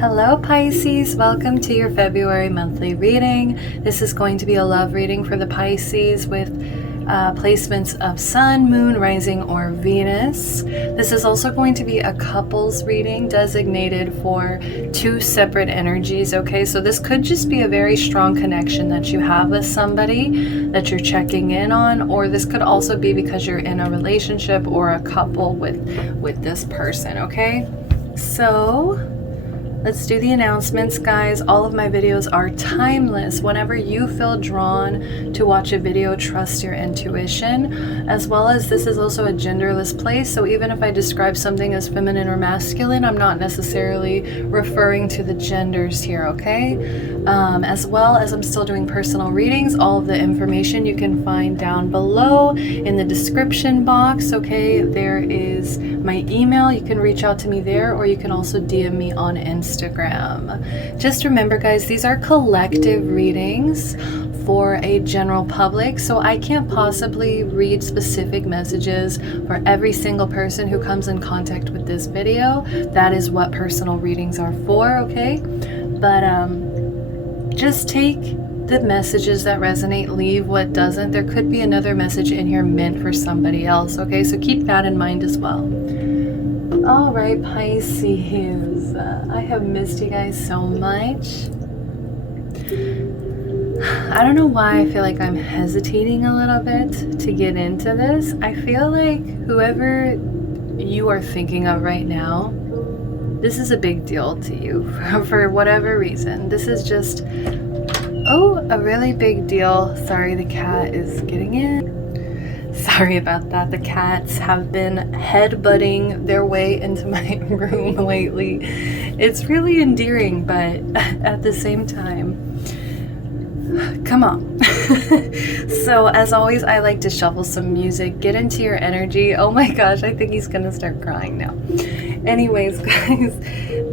Hello Pisces, welcome to your February monthly reading. This is going to be a love reading for the Pisces with placements of Sun, Moon, Rising, or Venus. This is also going to be a couples reading designated for two separate energies, okay? So this could just be a very strong connection that you have with somebody that you're checking in on, or this could also be because you're in a relationship or a couple with this person, okay? So let's do the announcements, guys. All of my videos are timeless. Whenever you feel drawn to watch a video, trust your intuition, as well as this is also a genderless place. So even if I describe something as feminine or masculine, I'm not necessarily referring to the genders here, okay? As well as I'm still doing personal readings. All of the information you can find down below in the description box, okay? There is my email. You can reach out to me there, or you can also DM me on Instagram. Just remember, guys, these are collective readings for a general public, so I can't possibly read specific messages for every single person who comes in contact with this video. That is what personal readings are for, okay? But just take the messages that resonate, leave what doesn't. There could be another message in here meant for somebody else, okay? So keep that in mind as well. All right, Pisces, I have missed you guys so much. I don't know why I feel like I'm hesitating a little bit to get into this. I feel like whoever you are thinking of right now, this is a big deal to you for whatever reason. This is just, a really big deal. Sorry, the cat is getting in. Sorry about that. The cats have been headbutting their way into my room lately. It's really endearing, but at the same time, come on. So as always, I like to shuffle some music, get into your energy. Oh my gosh, I think he's gonna start crying now. Anyways, guys,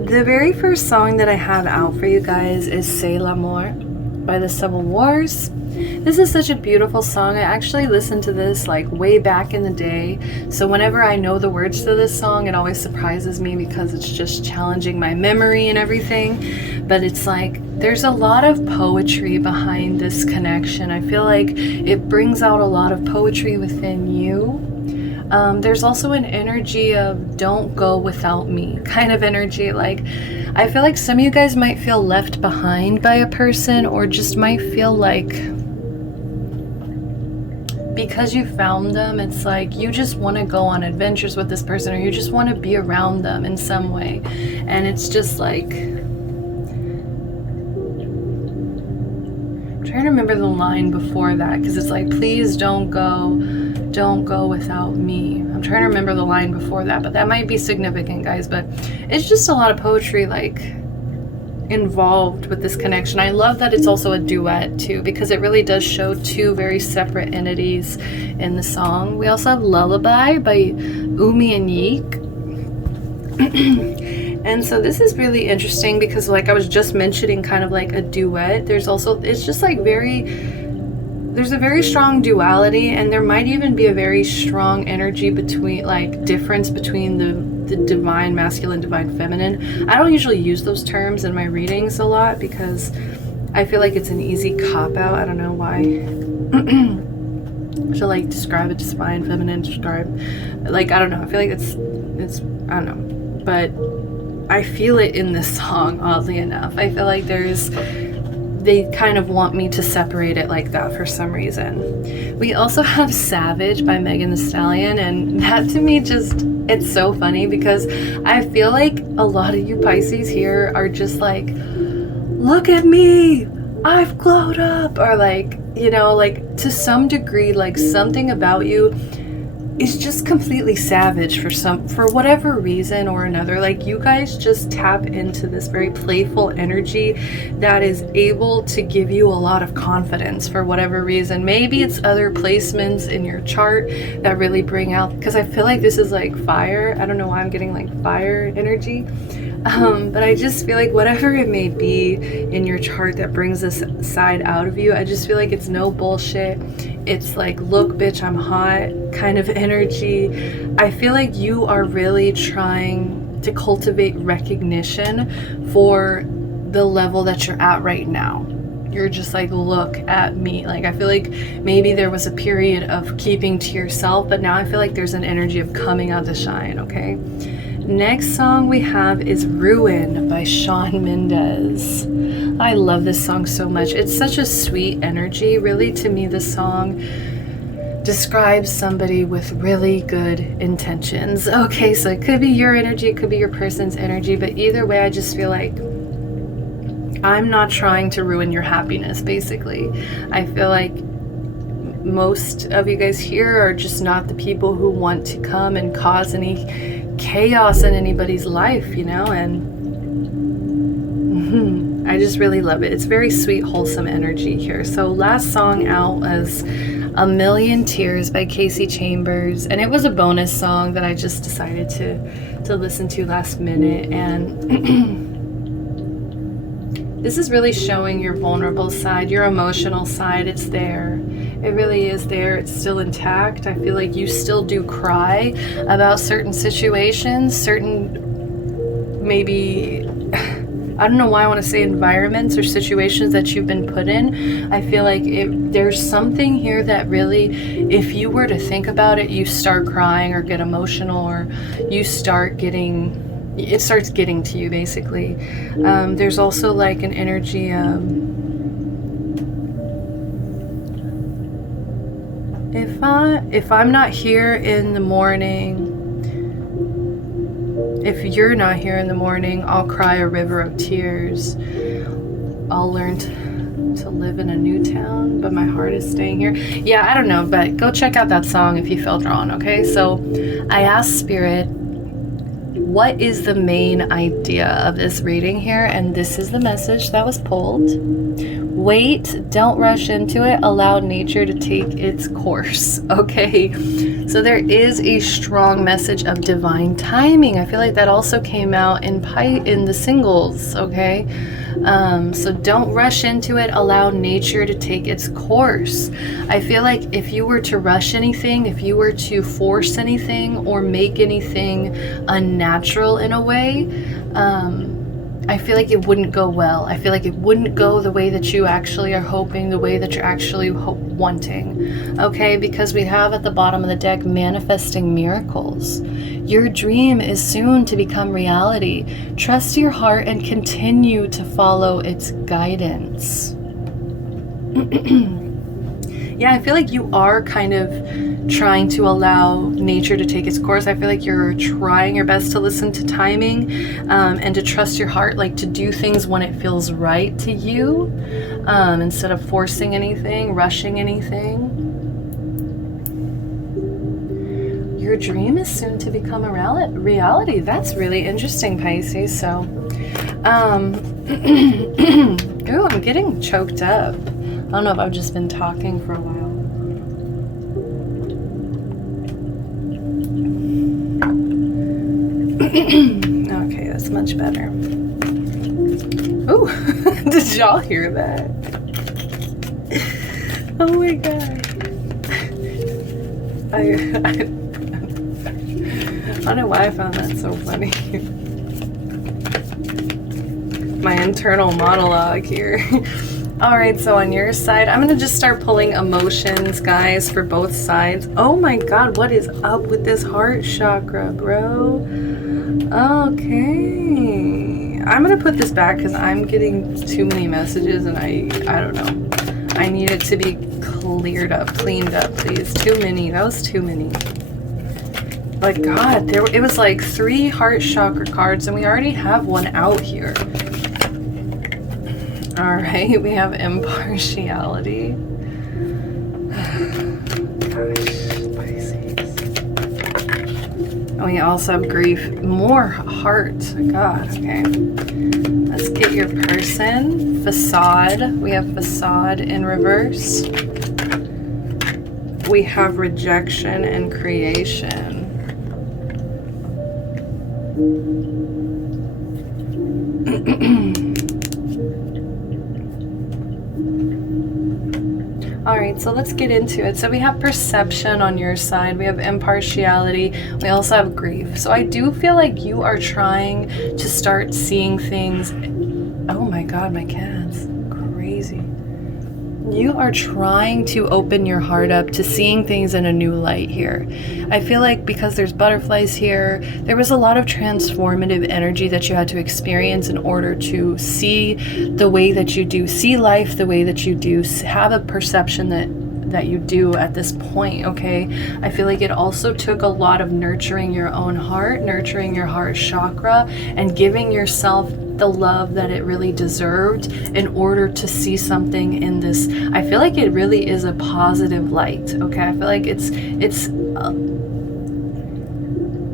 the very first song that I have out for you guys is C'est l'amour by the Civil Wars. This is such a beautiful song. I actually listened to this like way back in the day. So whenever I know the words to this song, it always surprises me because it's just challenging my memory and everything. But it's like, there's a lot of poetry behind this connection. I feel like it brings out a lot of poetry within you. There's also an energy of don't go without me kind of energy. Like, I feel like some of you guys might feel left behind by a person, or just might feel like because you found them, it's like you just want to go on adventures with this person, or you just want to be around them in some way. And it's just like, I'm trying to remember the line before that, because it's like, please don't go without me. I'm trying to remember the line before that, but that might be significant, guys. But it's just a lot of poetry like involved with this connection. I love that it's also a duet too, because it really does show two very separate entities in the song. We also have Lullaby by Umi and Yeek. And so this is really interesting because, like I was just mentioning, kind of like a duet, there's also, it's just like there's a very strong duality, and there might even be a very strong energy between, like, difference between the divine masculine, divine feminine. I don't usually use those terms in my readings a lot because I feel like it's an easy cop-out. I don't know why. To like describe it, divine, feminine, describe, like, I don't know. I feel like it's I don't know, but I feel it in this song, oddly enough. I feel like they kind of want me to separate it like that for some reason. We also have Savage by Megan Thee Stallion, and that to me just, it's so funny because I feel like a lot of you Pisces here are just like, look at me, I've glowed up, or like, you know, like to some degree, like something about you is just completely savage for whatever reason or another. Like, you guys just tap into this very playful energy that is able to give you a lot of confidence for whatever reason. Maybe it's other placements in your chart that really bring out, because I feel like this is like fire. I don't know why I'm getting like fire energy. But I just feel like whatever it may be in your chart that brings this side out of you, I just feel like it's no bullshit. It's like, look, bitch, I'm hot kind of energy. I feel like you are really trying to cultivate recognition for the level that you're at right now. You're just like, look at me. Like, I feel like maybe there was a period of keeping to yourself, but now I feel like there's an energy of coming out to shine, okay? Next song we have is Ruin by Shawn Mendes. I love this song so much. It's such a sweet energy. Really, to me, this song describes somebody with really good intentions. Okay, so it could be your energy, it could be your person's energy, but either way, I just feel like I'm not trying to ruin your happiness, basically. I feel like most of you guys here are just not the people who want to come and cause any chaos in anybody's life, you know, and I just really love it. It's very sweet, wholesome energy here. So last song out was A Million Tears by Casey Chambers, and it was a bonus song that I just decided to listen to last minute, and this is really showing your vulnerable side, your emotional side. It's there. It really is there. It's still intact. I feel like you still do cry about certain situations, certain maybe, I don't know why I want to say environments or situations that you've been put in. I feel like there's something here that really, if you were to think about it, you start crying or get emotional, or you start getting, it starts getting to you, basically. There's also like an energy if I'm not here in the morning, if you're not here in the morning, I'll cry a river of tears. I'll learn to live in a new town, but my heart is staying here. Yeah, I don't know, but go check out that song if you feel drawn, okay? So I asked Spirit, what is the main idea of this reading here? And this is the message that was pulled. Wait, don't rush into it. Allow nature to take its course. Okay, so there is a strong message of divine timing. I feel like that also came out in the singles. Okay, so don't rush into it. Allow nature to take its course. I feel like if you were to rush anything, if you were to force anything or make anything unnatural in a way, I feel like it wouldn't go well. I feel like it wouldn't go the way that you actually are hoping, the way that you're actually wanting. Okay, because we have at the bottom of the deck manifesting miracles. Your dream is soon to become reality. Trust your heart and continue to follow its guidance. Yeah, I feel like you are kind of trying to allow nature to take its course. I feel like you're trying your best to listen to timing and to trust your heart, like to do things when it feels right to you, instead of forcing anything, rushing anything. Your dream is soon to become a reality. That's really interesting, Pisces. So, ooh, I'm getting choked up. I don't know if I've just been talking for a while. Okay, that's much better. Ooh, did y'all hear that? Oh my god. I don't know why I found that so funny. My internal monologue here. Alright, so on your side, I'm going to just start pulling emotions, guys, for both sides. Oh my god, what is up with this heart chakra, bro? Okay. I'm going to put this back because I'm getting too many messages and I don't know. I need it to be cleaned up, please. Too many. That was too many. But god, it was like 3 heart chakra cards and we already have one out here. Alright, we have impartiality. Gosh, Pisces. And we also have grief. More heart. God, okay. Let's get your person. Facade. We have facade in reverse. We have rejection and creation. All right, so let's get into it. So we have perception on your side, we have impartiality, we also have grief. So I do feel like you are trying to start seeing things. Oh my God, my cat's crazy. You are trying to open your heart up to seeing things in a new light here. I feel like because there's butterflies here, there was a lot of transformative energy that you had to experience in order to see the way that you do, see life the way that you do, have a perception that you do at this point, okay? I feel like it also took a lot of nurturing your own heart, nurturing your heart chakra, and giving yourself the love that it really deserved in order to see something in this. I feel like it really is a positive light, okay? I feel like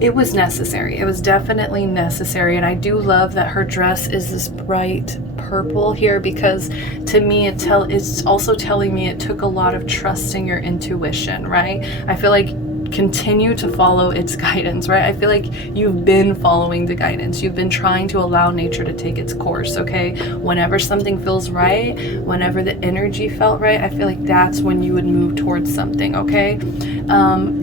it was necessary. It was definitely necessary. And I do love that her dress is this bright purple here, because to me it's also telling me it took a lot of trusting your intuition, right? I feel like continue to follow its guidance, right? I feel like you've been following the guidance. You've been trying to allow nature to take its course, okay? Whenever something feels right, whenever the energy felt right, I feel like that's when you would move towards something, okay?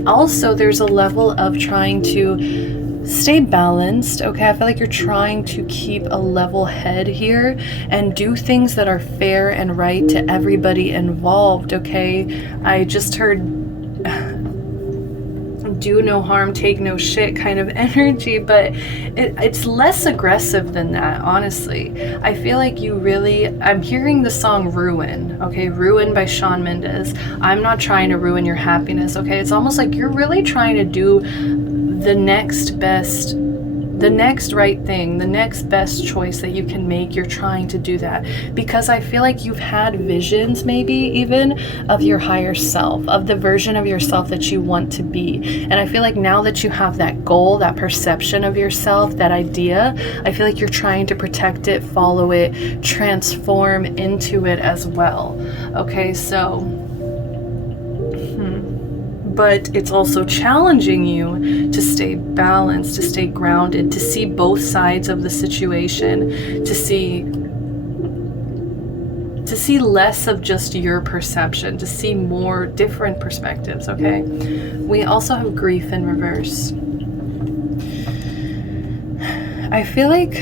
Also, there's a level of trying to stay balanced, okay? I feel like you're trying to keep a level head here and do things that are fair and right to everybody involved, okay? I just heard do no harm, take no shit kind of energy, but it's less aggressive than that, honestly. I feel like I'm hearing the song Ruin, okay? Ruin by Shawn Mendes. I'm not trying to ruin your happiness, okay? It's almost like you're really trying to do the next right thing, the next best choice that you can make. You're trying to do that because I feel like you've had visions, maybe even of your higher self, of the version of yourself that you want to be. And I feel like now that you have that goal, that perception of yourself, that idea, I feel like you're trying to protect it, follow it, transform into it as well. Okay, so but it's also challenging you to stay balanced, to stay grounded, to see both sides of the situation, to see less of just your perception, to see more different perspectives, okay? We also have grief in reverse. I feel like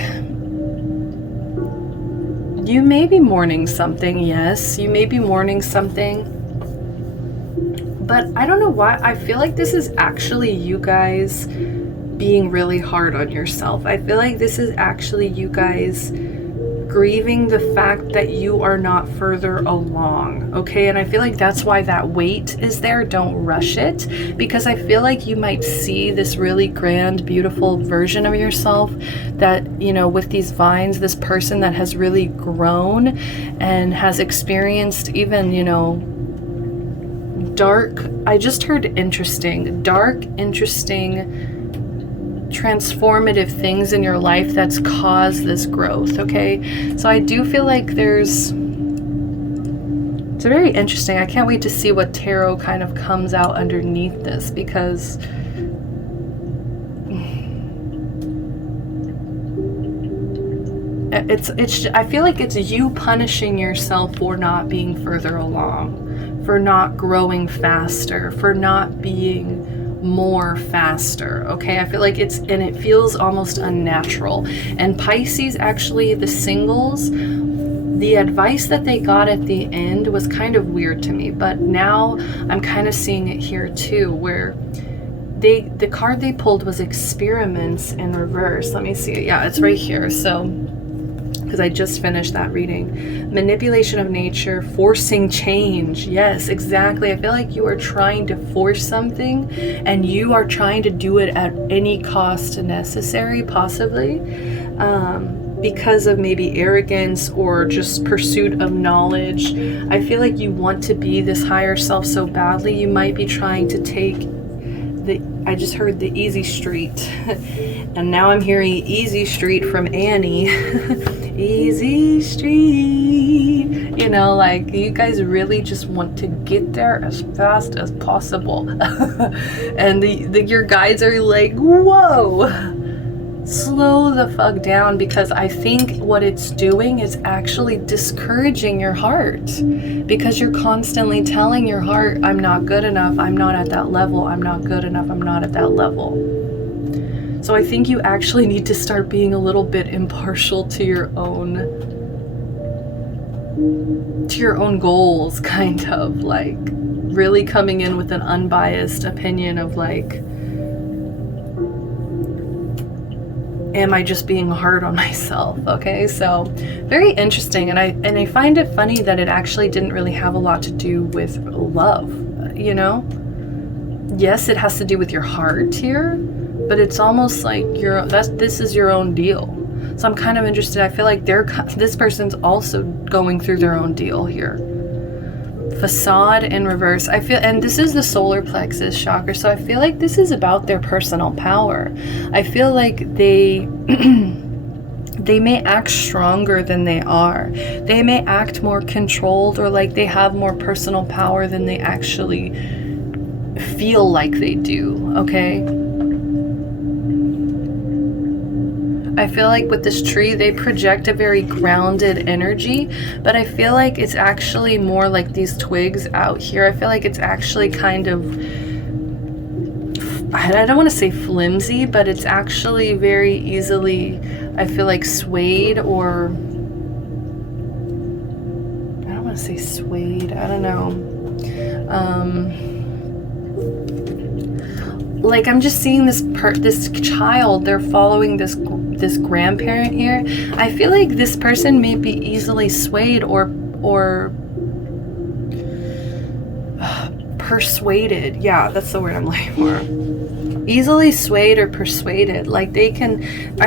you may be mourning something, yes, you may be mourning something. But I don't know why, I feel like this is actually you guys being really hard on yourself. I feel like this is actually you guys grieving the fact that you are not further along, okay? And I feel like that's why that weight is there. Don't rush it, because I feel like you might see this really grand, beautiful version of yourself that, you know, with these vines, this person that has really grown and has experienced even, you know, dark, I just heard interesting, dark, interesting, transformative things in your life that's caused this growth, okay? So I do feel like it's very interesting. I can't wait to see what tarot kind of comes out underneath this, because I feel like it's you punishing yourself for not being further along, for not growing faster, for not being more faster, okay? I feel like it feels almost unnatural. And Pisces, actually, the singles, the advice that they got at the end was kind of weird to me, but now I'm kind of seeing it here too, where the card they pulled was experiments in reverse. Let me see. Yeah, it's right here. So, because I just finished that reading. Manipulation of nature, forcing change. Yes, exactly. I feel like you are trying to force something, and you are trying to do it at any cost necessary, possibly, because of maybe arrogance or just pursuit of knowledge. I feel like you want to be this higher self so badly. You might be trying to take I just heard the easy street, and now I'm hearing easy street from Annie. Easy street, you know, like you guys really just want to get there as fast as possible. And your guides are like, whoa, slow the fuck down, because I think what it's doing is actually discouraging your heart, because you're constantly telling your heart, I'm not good enough, I'm not at that level, I'm not good enough, I'm not at that level. So I think you actually need to start being a little bit impartial to your own goals, kind of, like really coming in with an unbiased opinion of like, am I just being hard on myself? Okay, so very interesting. And I find it funny that it actually didn't really have a lot to do with love, you know? Yes, it has to do with your heart here, but it's almost like this is your own deal. So I'm kind of interested. I feel like this person's also going through their own deal here. Facade in reverse. I feel, and this is the solar plexus chakra, so I feel like this is about their personal power. I feel like they they may act stronger than they are. They may act more controlled, or like they have more personal power than they actually feel like they do, okay? I feel like with this tree, they project a very grounded energy, but I feel like it's actually more like these twigs out here. I feel like it's actually kind of, I don't want to say flimsy, but it's actually very easily, I feel like, swayed, or I don't want to say swayed, I don't know. Like I'm just seeing this child, they're following this grandparent here. I feel like this person may be easily swayed or persuaded. Yeah, that's the word I'm looking for. Easily swayed or persuaded. Like I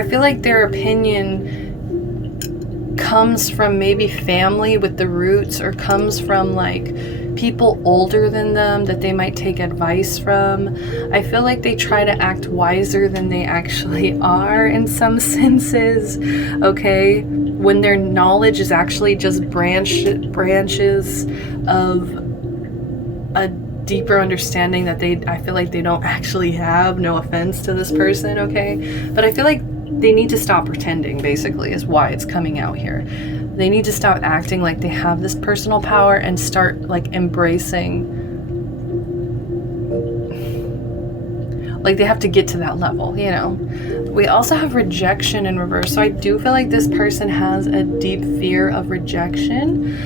feel like their opinion comes from maybe family with the roots, or comes from like people older than them that they might take advice from. I feel like they try to act wiser than they actually are in some senses, okay? When their knowledge is actually just branches of a deeper understanding that I feel like they don't actually have. No offense to this person, okay? But I feel like they need to stop pretending, basically, is why it's coming out here. They need to stop acting like they have this personal power and start like embracing, like they have to get to that level, you know? We also have rejection in reverse. So I do feel like this person has a deep fear of rejection.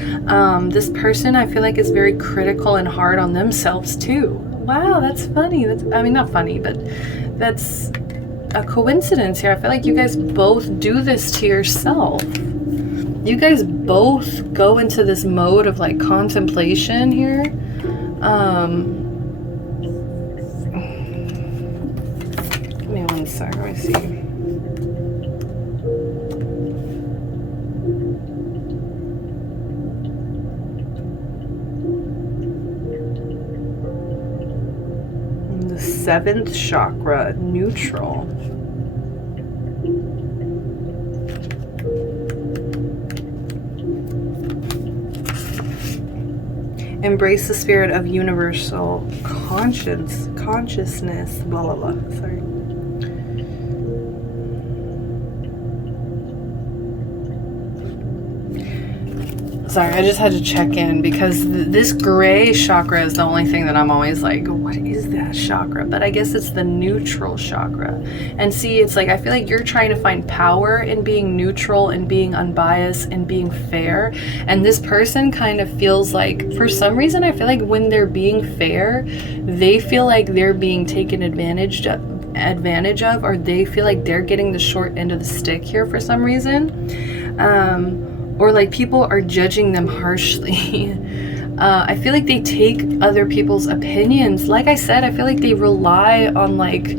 This person, I feel like, is very critical and hard on themselves too. Wow, that's funny. I mean, not funny, but that's a coincidence here. I feel like you guys both do this to yourself. You guys both go into this mode of like contemplation here. Give me one sec, let me see. The 7th chakra, neutral. Embrace the spirit of universal consciousness, blah, blah, blah. Sorry. Sorry, I just had to check in because this gray chakra is the only thing that I'm always like, what is that chakra? But I guess it's the neutral chakra. And see, it's like, I feel like you're trying to find power in being neutral and being unbiased and being fair. And this person kind of feels like, for some reason, I feel like when they're being fair, they feel like they're being taken advantage of, or they feel like they're getting the short end of the stick here for some reason. Or like people are judging them harshly. I feel like they take other people's opinions. Like I said, I feel like they rely on like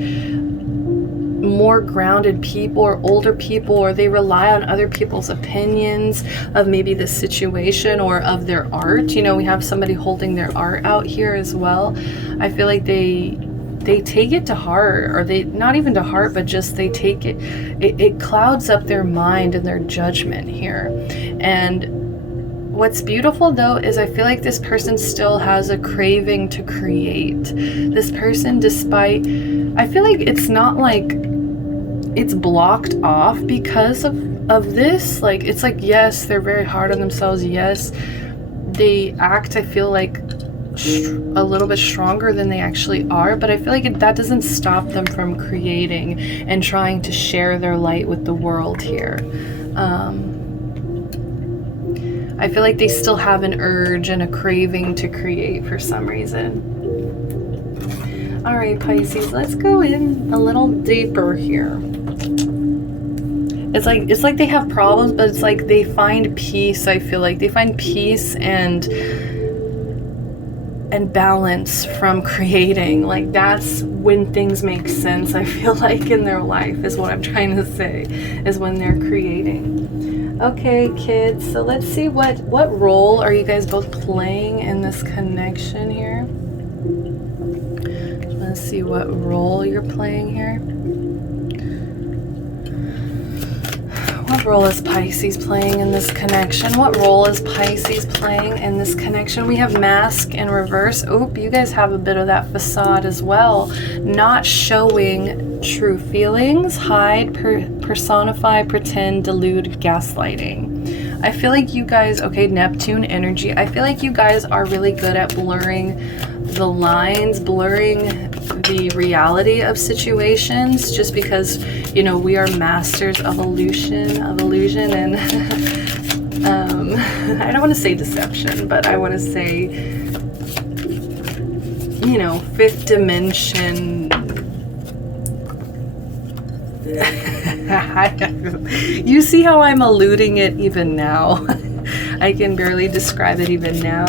more grounded people or older people, or they rely on other people's opinions of maybe the situation or of their art. You know, we have somebody holding their art out here as well. I feel like they take it to heart, or they not even to heart, but just they take it clouds up their mind and their judgment here. And what's beautiful though is I feel like this person still has a craving to create. This person, despite, I feel like it's not like it's blocked off because of this. Like, it's like, yes, they're very hard on themselves. Yes, they act, I feel like, a little bit stronger than they actually are, but I feel like that doesn't stop them from creating and trying to share their light with the world here. I feel like they still have an urge and a craving to create for some reason. All right, Pisces, let's go in a little deeper here. It's like they have problems, but it's like they find peace. I feel like they find peace and balance from creating. Like, that's when things make sense, I feel like, in their life, is what I'm trying to say, is when they're creating. Okay, kids, so let's see what role are you guys both playing in this connection here. Let's see what role you're playing here. What role is Pisces playing in this connection? What role is Pisces playing in this connection? We have Mask in reverse. Oop, you guys have a bit of that facade as well. Not showing true feelings. Hide, personify, pretend, delude, gaslighting. I feel like you guys, okay, Neptune energy. I feel like you guys are really good at blurring the lines, blurring the reality of situations, just because, you know, we are masters of illusion and I don't want to say deception, but I want to say, you know, fifth dimension. You see how I'm alluding it even now. I can barely describe it even now.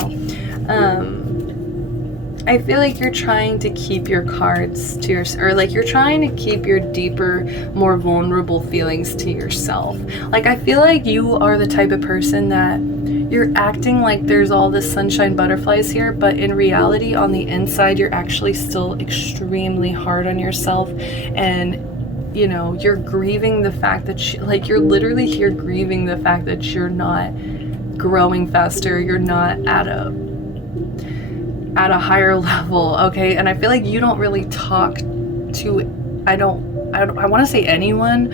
I feel like you're trying to keep your cards to yourself, or like you're trying to keep your deeper, more vulnerable feelings to yourself. Like, I feel like you are the type of person that you're acting like there's all this sunshine butterflies here, but in reality, on the inside, you're actually still extremely hard on yourself. And, you know, you're grieving the fact that you're literally here grieving the fact that you're not growing faster, you're not at a higher level, okay? And I feel like you don't really talk to, I want to say anyone,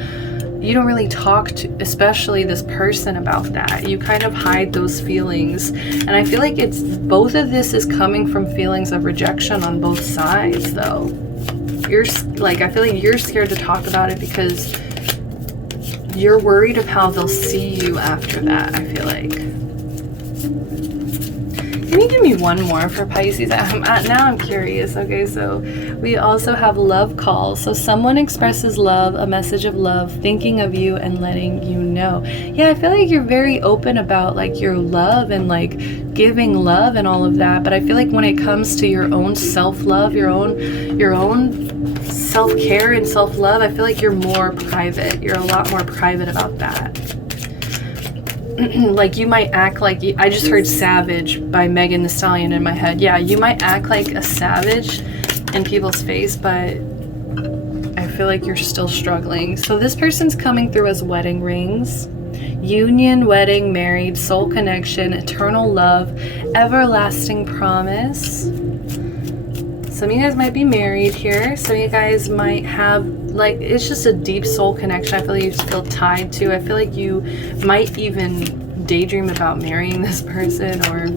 you don't really talk to, especially this person, about that. You kind of hide those feelings. And I feel like it's, both of this is coming from feelings of rejection on both sides, though. You're, like, I feel like you're scared to talk about it because you're worried of how they'll see you after that, I feel like. Can you give me one more for Pisces? Now I'm curious. Okay, so we also have love calls. So someone expresses love, a message of love, thinking of you and letting you know. Yeah, I feel like you're very open about like your love and like giving love and all of that. But I feel like when it comes to your own self-love, your own self-care and self-love, I feel like you're more private. You're a lot more private about that. Like, you might act like, I just heard Savage by Megan Thee Stallion in my head. Yeah, you might act like a savage in people's face, but I feel like you're still struggling. So this person's coming through as wedding rings. Union, wedding, married, soul connection, eternal love, everlasting promise. Some of you guys might be married here. Some of you guys might have, like, it's just a deep soul connection. I feel like you feel tied to. I feel like you might even daydream about marrying this person or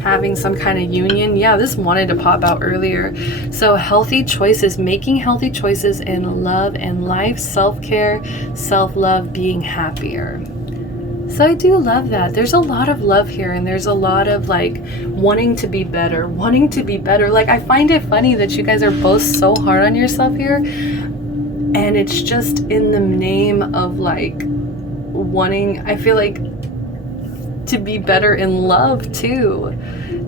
having some kind of union. Yeah, this wanted to pop out earlier. So healthy choices, making healthy choices in love and life, self-care, self-love, being happier. So I do love that. There's a lot of love here, and there's a lot of like wanting to be better. Like, I find it funny that you guys are both so hard on yourself here, and it's just in the name of like wanting, I feel like, to be better in love too,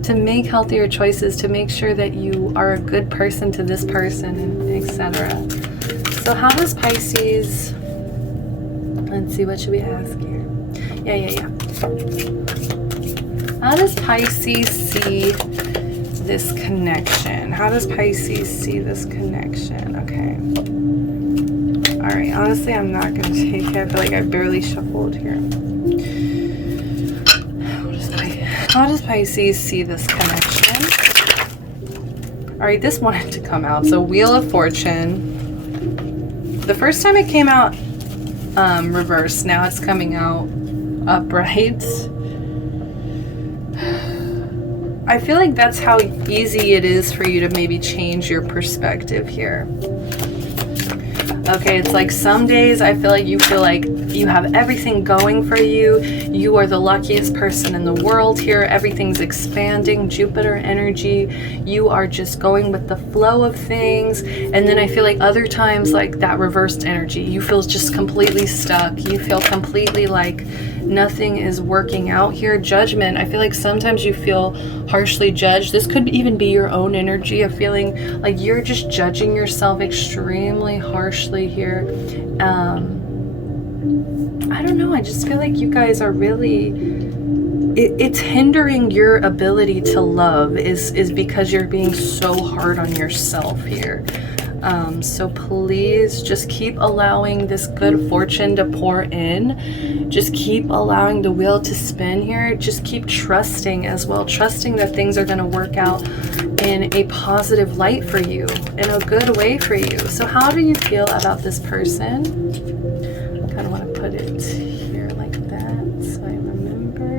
to make healthier choices, to make sure that you are a good person to this person, and etc. So how does Pisces, let's see, what should we ask here? Yeah. How does Pisces see this connection? How does Pisces see this connection? Okay. All right. Honestly, I'm not going to take it. I feel like I barely shuffled here. How does Pisces see this connection? All right. This wanted to come out. So Wheel of Fortune. The first time it came out reversed, now it's coming out upright. I feel like that's how easy it is for you to maybe change your perspective here. Okay, it's like some days I feel like you have everything going for you. You are the luckiest person in the world here. Everything's expanding, Jupiter energy. You are just going with the flow of things. And then I feel like other times, like that reversed energy, you feel just completely stuck. You feel completely like nothing is working out here. Judgment. I feel like sometimes you feel harshly judged. This could even be your own energy of feeling like you're just judging yourself extremely harshly here. I don't know. I just feel like you guys are really, it's hindering your ability to love is because you're being so hard on yourself here. So please just keep allowing this good fortune to pour in. Just keep allowing the wheel to spin here. Just keep trusting as well. Trusting that things are going to work out in a positive light for you, in a good way for you. So how do you feel about this person? I kind of want to put it here like that so I remember.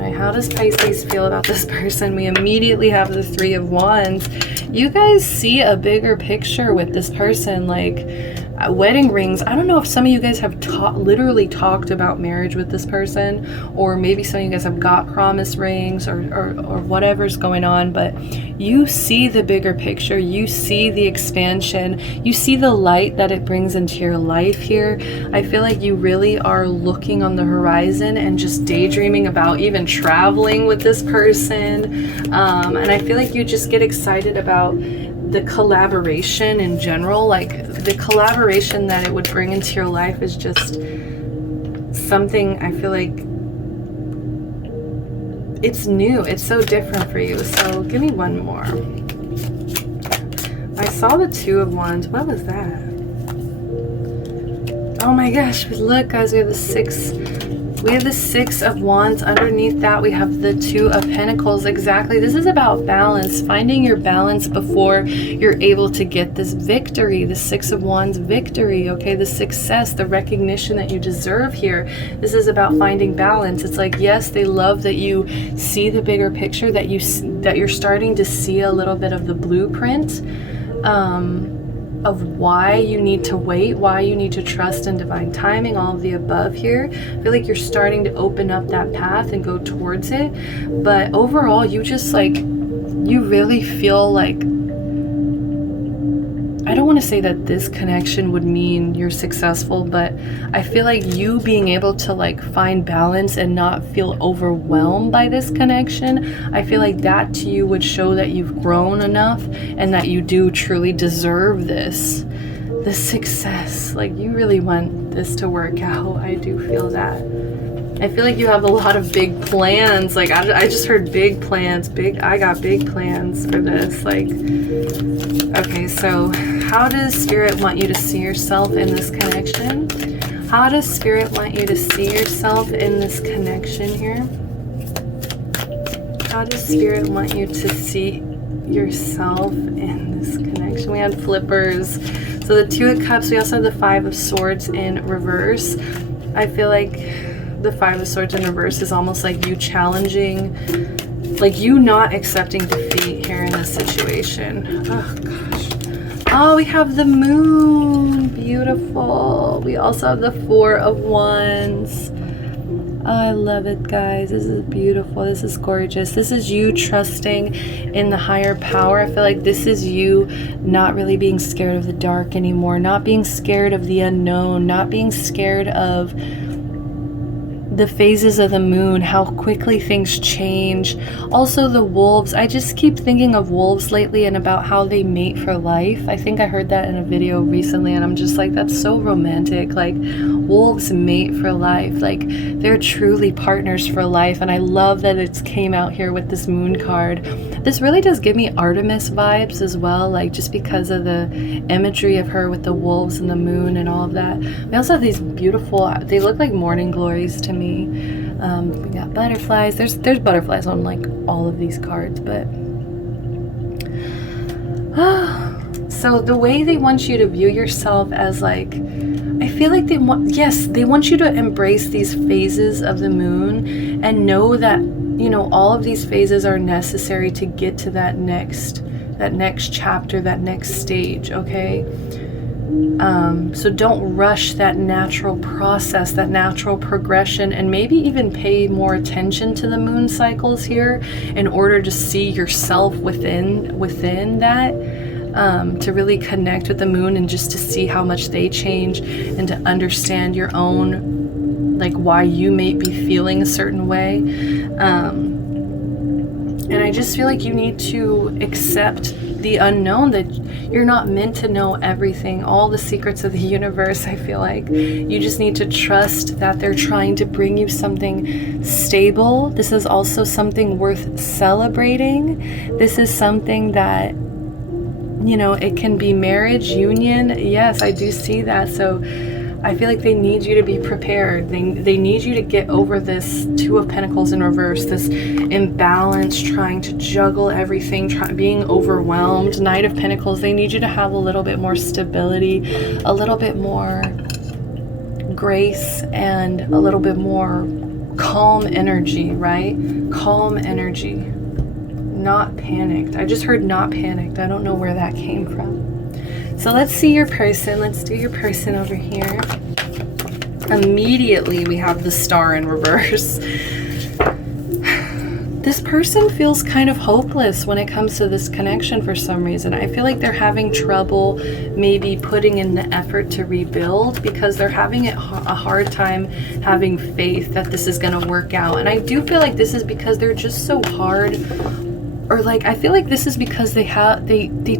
Alright, how does Pisces feel about this person? We immediately have the Three of Wands. You guys see a bigger picture with this person, like wedding rings. I don't know if some of you guys have literally talked about marriage with this person, or maybe some of you guys have got promise rings or whatever's going on, but you see the bigger picture. You see the expansion. You see the light that it brings into your life here. I feel like you really are looking on the horizon and just daydreaming about even traveling with this person. And I feel like you just get excited about the collaboration in general. Like the collaboration that it would bring into your life is just something I feel like it's new. It's so different for you. So give me one more. I saw the Two of Wands. What was that? Oh my gosh, look guys, we have the Six of Wands. Underneath that we have the Two of Pentacles. Exactly, this is about balance, finding your balance before you're able to get this victory, the Six of Wands victory. Okay, the success, the recognition that you deserve here. This is about finding balance. It's like, yes, they love that you see the bigger picture, that you're starting to see a little bit of the blueprint of why you need to wait, why you need to trust in divine timing, all of the above here. I feel like you're starting to open up that path and go towards it. But overall, you just like, you really feel like, I don't want to say that this connection would mean you're successful, but I feel like you being able to like find balance and not feel overwhelmed by this connection, I feel like that to you would show that you've grown enough and that you do truly deserve this success. Like you really want this to work out. I do feel that. I feel like you have a lot of big plans. Like I just heard big plans. I got big plans for this. Like, okay, so how does Spirit want you to see yourself in this connection? How does Spirit want you to see yourself in this connection here? How does Spirit want you to see yourself in this connection? We had flippers. So the Two of Cups. We also have the Five of Swords in reverse. I feel like the Five of Swords in reverse is almost like you challenging, like you not accepting defeat here in this situation. Oh gosh. Oh, we have the Moon. Beautiful. We also have the Four of Wands. Oh, I love it, guys. This is beautiful. This is gorgeous. This is you trusting in the higher power. I feel like this is you not really being scared of the dark anymore, not being scared of the unknown, not being scared of the phases of the moon, how quickly things change. Also the wolves. I just keep thinking of wolves lately and about how they mate for life. I think I heard that in a video recently and I'm just like, that's so romantic. Like wolves mate for life. Like they're truly partners for life. And I love that it came out here with this moon card. This really does give me Artemis vibes as well, like just because of the imagery of her with the wolves and the moon and all of that. We also have these beautiful, they look like morning glories to me. We got butterflies. There's butterflies on like all of these cards, but So the way they want you to view yourself as like, I feel like they want, yes, they want you to embrace these phases of the moon and know that, you know, all of these phases are necessary to get to that next chapter, that next stage, okay? So don't rush that natural process, that natural progression, and maybe even pay more attention to the moon cycles here in order to see yourself within that, to really connect with the moon and just to see how much they change and to understand your own, like why you may be feeling a certain way. And I just feel like you need to accept the unknown, that you're not meant to know everything, all the secrets of the universe. I feel like you just need to trust that they're trying to bring you something stable. This is also something worth celebrating. This is something that, you know, it can be marriage, union. Yes, I do see that. So I feel like they need you to be prepared. They need you to get over this Two of Pentacles in reverse, this imbalance, trying to juggle everything, being overwhelmed. Knight of Pentacles, they need you to have a little bit more stability, a little bit more grace, and a little bit more calm energy, right? Calm energy. Not panicked. I just heard not panicked. I don't know where that came from. So let's see your person. Let's do your person over here. Immediately we have the Star in reverse. This person feels kind of hopeless when it comes to this connection for some reason. I feel like they're having trouble maybe putting in the effort to rebuild because they're having a hard time having faith that this is going to work out. And I do feel like this is because they're just so hard, or like I feel like this is because they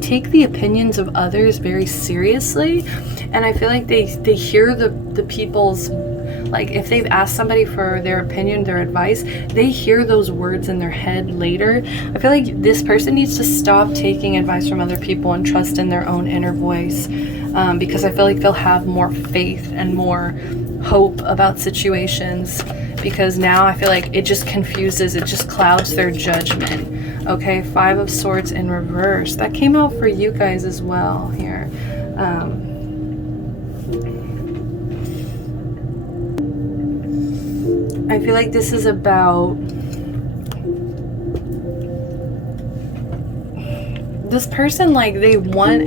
take the opinions of others very seriously, and I feel like they hear the people's, like if they've asked somebody for their opinion, their advice, they hear those words in their head later. I feel like this person needs to stop taking advice from other people and trust in their own inner voice, because I feel like they'll have more faith and more hope about situations, because now I feel like it just confuses, it just clouds their judgment. Okay, Five of Swords in reverse. That came out for you guys as well here. I feel like this is about this person, like they want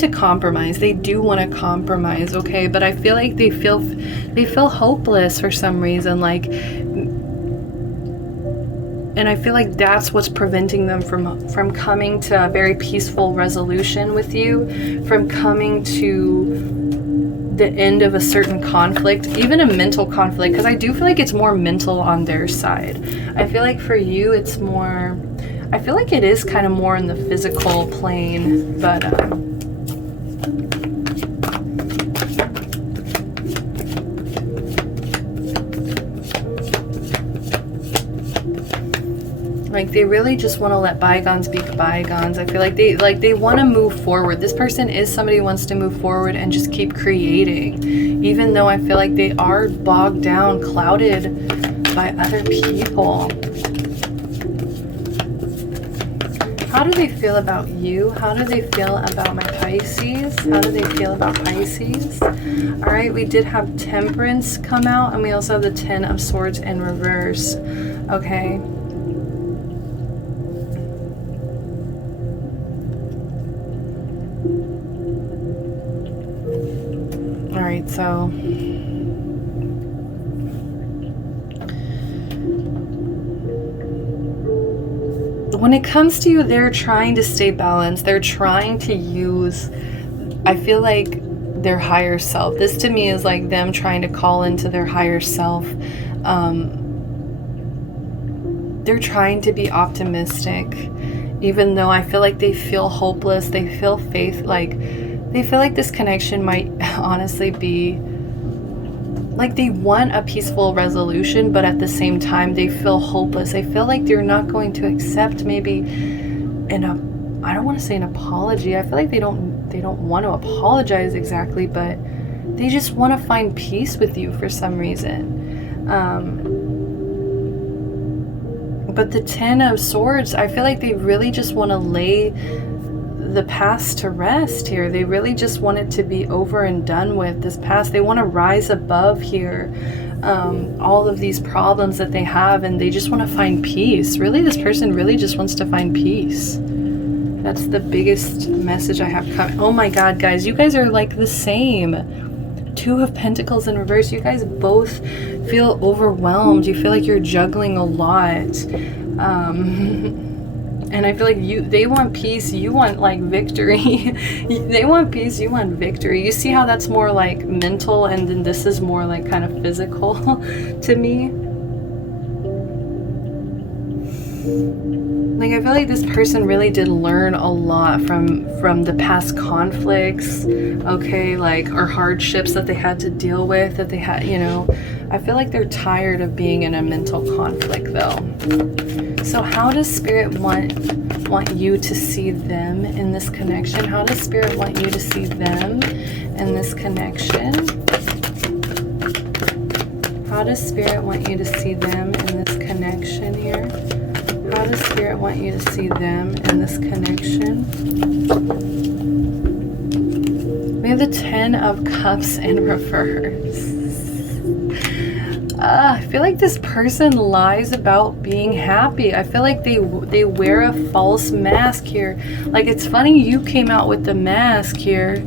to compromise. They do want to compromise, okay? But I feel like they feel hopeless for some reason, like, and I feel like that's what's preventing them from coming to a very peaceful resolution with you, from coming to the end of a certain conflict, even a mental conflict, because I do feel like it's more mental on their side. I feel like for you it's more, I feel like it is kind of more in the physical plane, but like they really just want to let bygones be bygones. I feel like they want to move forward. This person is somebody who wants to move forward and just keep creating, even though I feel like they are bogged down, clouded by other people. How do they feel about you? How do they feel about my Pisces? How do they feel about Pisces? All right, we did have Temperance come out, and we also have the Ten of Swords in reverse. Okay. All right, so when it comes to you, they're trying to stay balanced. They're trying to use, I feel like, their higher self. This to me is like them trying to call into their higher self. They're trying to be optimistic, even though I feel like they feel hopeless. They feel faith, like they feel like this connection might honestly be like they want a peaceful resolution, but at the same time they feel hopeless. They feel like they're not going to accept maybe I don't want to say an apology. I feel like they don't want to apologize exactly, but they just want to find peace with you for some reason. But the Ten of Swords, I feel like they really just want to lay the past to rest here. They really just want it to be over and done with, this past. They want to rise above here, all of these problems that they have, and they just want to find peace. Really, this person really just wants to find peace. That's the biggest message I have coming. Oh my God, guys, you guys are like the same. Two of Pentacles in reverse. You guys both feel overwhelmed. You feel like you're juggling a lot. And I feel like they want peace, you want like victory. They want peace, you want victory. You see how that's more like mental, and then this is more like kind of physical to me. Like, I feel like this person really did learn a lot from the past conflicts, okay, like, or hardships that they had to deal with, that they had, you know. I feel like they're tired of being in a mental conflict, though. So how does Spirit want you to see them in this connection? How does Spirit want you to see them in this connection? How does Spirit want you to see them in this connection here? How does Spirit want you to see them in this connection? We have the Ten of Cups in reverse. I feel like this person lies about being happy. I feel like they wear a false mask here. Like, it's funny you came out with the mask here,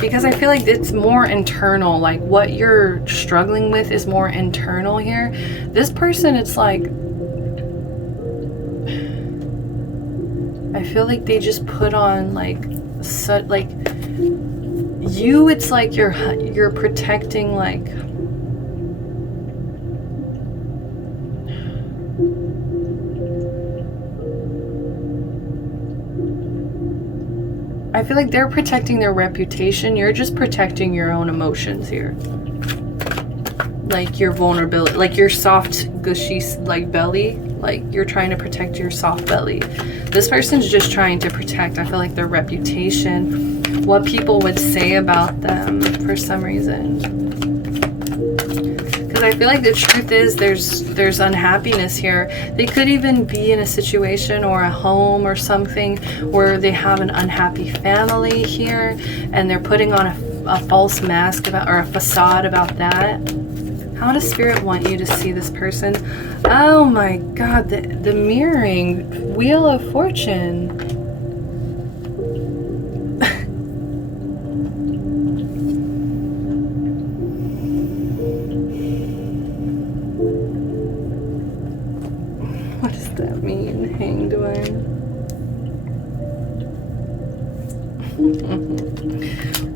because I feel like it's more internal. Like, what you're struggling with is more internal here. This person, it's like, I feel like they just put on like you, it's like you're protecting, like, I feel like they're protecting their reputation. You're just protecting your own emotions here. Like your vulnerability, like your soft, gushy, like belly. Like, you're trying to protect your soft belly. This person's just trying to protect, I feel like, their reputation, what people would say about them for some reason. Because I feel like the truth is there's unhappiness here. They could even be in a situation or a home or something where they have an unhappy family here, and they're putting on a false mask about, or a facade about that. How does Spirit want you to see this person? Oh my God, the mirroring Wheel of Fortune. What does that mean? Hanged One.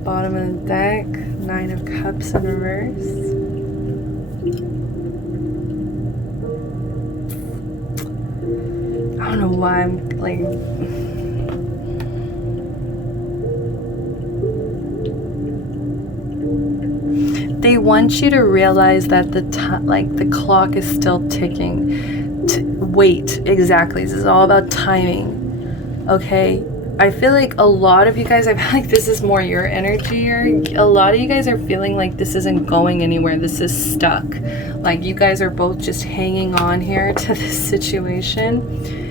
Bottom of the deck, Nine of Cups in reverse. I don't know why I'm like, they want you to realize that the clock is still ticking. Wait, exactly. This is all about timing. Okay, I feel like a lot of you guys, I feel like this is more your energy here. A lot of you guys are feeling like this isn't going anywhere. This is stuck. Like, you guys are both just hanging on here to this situation.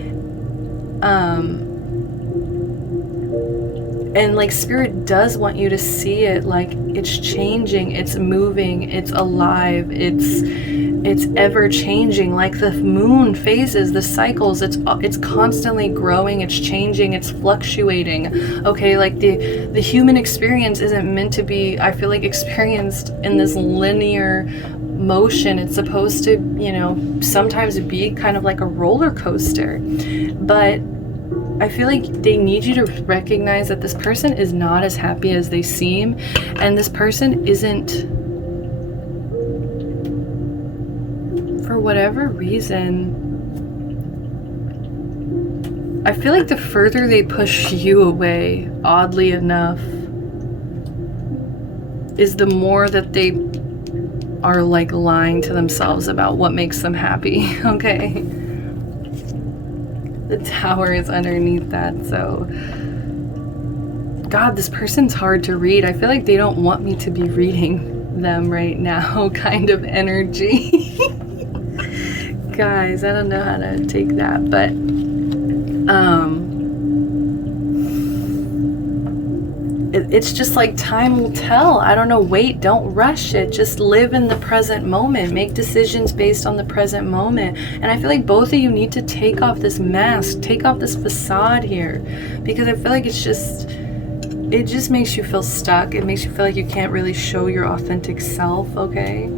And like, Spirit does want you to see it, like, it's changing, it's moving, it's alive, it's ever changing. Like the moon phases, the cycles, it's constantly growing, it's changing, it's fluctuating. Okay, like the human experience isn't meant to be, I feel like, experienced in this linear motion. It's supposed to, you know, sometimes be kind of like a roller coaster. But I feel like they need you to recognize that this person is not as happy as they seem, and this person isn't, for whatever reason, I feel like the further they push you away, oddly enough, is the more that they are like lying to themselves about what makes them happy. Okay, the Tower is underneath that. So God, this person's hard to read. I feel like they don't want me to be reading them right now, kind of energy. Guys, I don't know how to take that, but it's just like time will tell. I don't know. Wait, don't rush it. Just live in the present moment. Make decisions based on the present moment. And I feel like both of you need to take off this mask, take off this facade here, because I feel like it just makes you feel stuck. It makes you feel like you can't really show your authentic self, okay?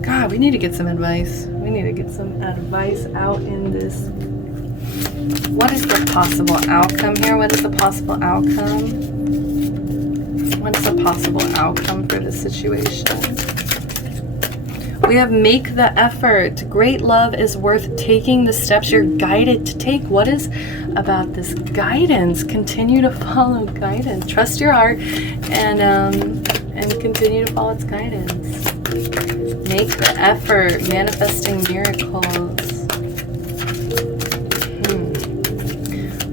God, we need to get some advice. We need to get some advice out in this. What is the possible outcome here? What is the possible outcome? What is the possible outcome for this situation? We have make the effort. Great love is worth taking the steps you're guided to take. What is about this guidance? Continue to follow guidance. Trust your heart and continue to follow its guidance. Make the effort. Manifesting miracles.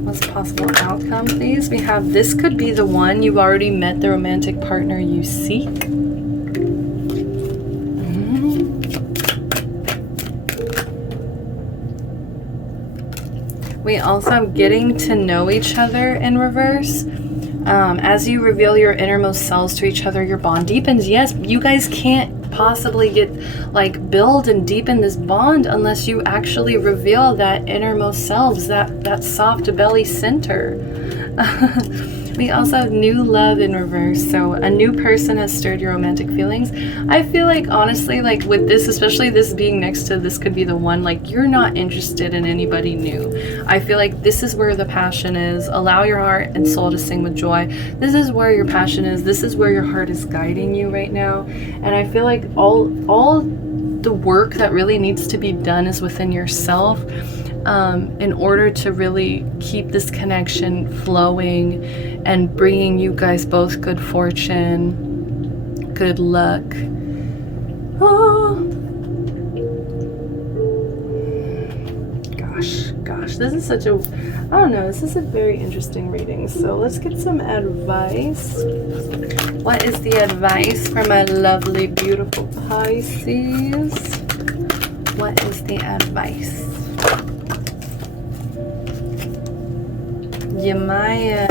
What's the possible outcome, please? We have this could be the one. You've already met the romantic partner you seek. We also have getting to know each other in reverse. As you reveal your innermost selves to each other, your bond deepens. Yes, you guys can't possibly build and deepen this bond unless you actually reveal that innermost selves, that soft belly center. We also have new love in reverse. So a new person has stirred your romantic feelings. I feel like, honestly, like with this, especially this being next to this could be the one, like you're not interested in anybody new. I feel like this is where the passion is. Allow your heart and soul to sing with joy. This is where your passion is. This is where your heart is guiding you right now. And I feel like all the work that really needs to be done is within yourself. In order to really keep this connection flowing and bringing you guys both good fortune, good luck. Oh. Gosh, this is such a, I don't know, this is a very interesting reading. So let's get some advice. What is the advice for my lovely, beautiful Pisces? What is the advice? Yamaya,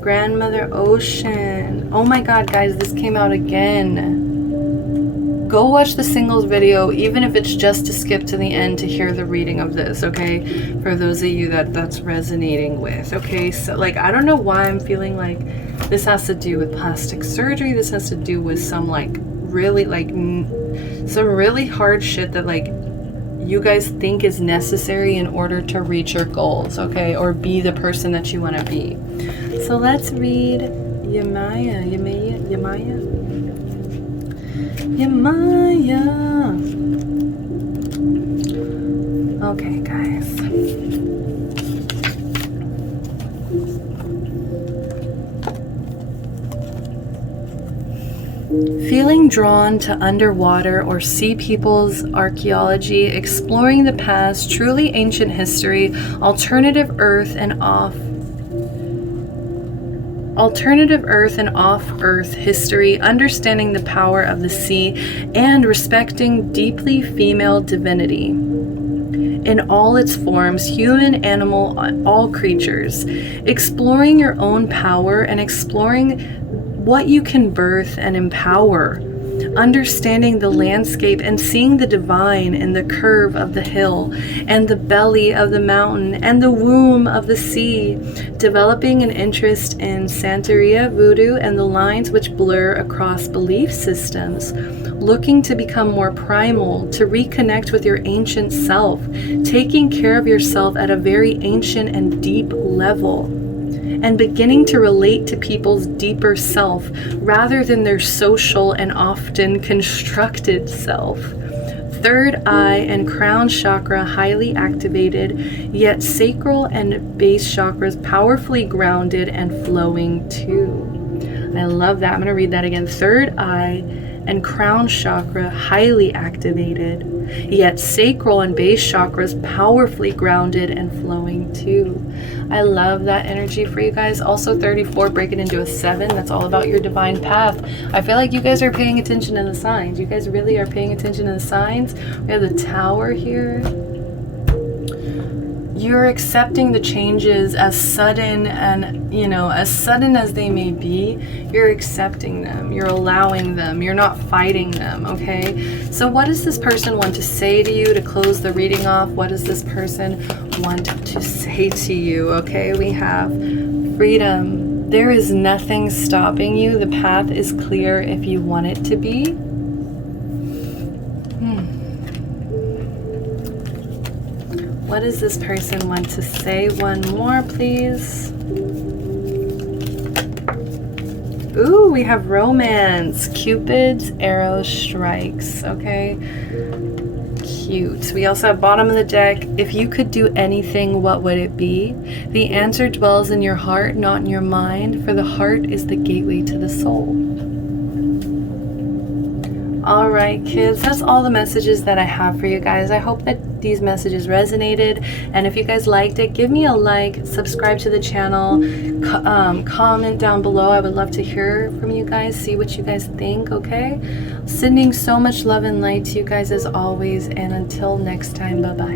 Grandmother Ocean. Oh my god, guys, this came out again. Go watch the singles video, even if it's just to skip to the end to hear the reading of this, okay? For those of you that's resonating with, okay? So, like, I don't know why I'm feeling like this has to do with plastic surgery. This has to do with some, like, really, like, some really hard shit that, like, you guys think is necessary in order to reach your goals, okay? Or be the person that you want to be. So let's read Yamaya. Okay, guys. Feeling drawn to underwater or sea people's archaeology, exploring the past, truly ancient history, alternative Earth and off-Earth history, understanding the power of the sea, and respecting deeply female divinity in all its forms, human, animal, all creatures, exploring your own power and exploring what you can birth and empower, understanding the landscape and seeing the divine in the curve of the hill and the belly of the mountain and the womb of the sea, developing an interest in Santeria, voodoo, and the lines which blur across belief systems, looking to become more primal, to reconnect with your ancient self, taking care of yourself at a very ancient and deep level, and beginning to relate to people's deeper self rather than their social and often constructed self. Third eye and crown chakra highly activated, yet sacral and base chakras powerfully grounded and flowing too. I love that. I'm going to read that again. Third eye and crown chakra highly activated, yet sacral and base chakras powerfully grounded and flowing too. I love that energy for you guys. Also 34, break it into a 7. That's all about your divine path. I feel like you guys are paying attention to the signs. You guys really are paying attention to the signs. We have the Tower here. You're accepting the changes as sudden and, as sudden as they may be. You're accepting them. You're allowing them. You're not fighting them, okay? So what does this person want to say to you to close the reading off? What does this person want to say to you, okay? We have freedom. There is nothing stopping you. The path is clear if you want it to be. What does this person want to say? One more, please. Ooh, we have romance. Cupid's arrow strikes, okay? Cute. We also have bottom of the deck. If you could do anything, what would it be? The answer dwells in your heart, not in your mind, for the heart is the gateway to the soul. All right, kids, that's all the messages that I have for you guys. I hope that these messages resonated, and if you guys liked it, give me a like, subscribe to the channel, comment down below. I would love to hear from you guys, see what you guys think, okay? Sending so much love and light to you guys as always, and until next time, bye-bye.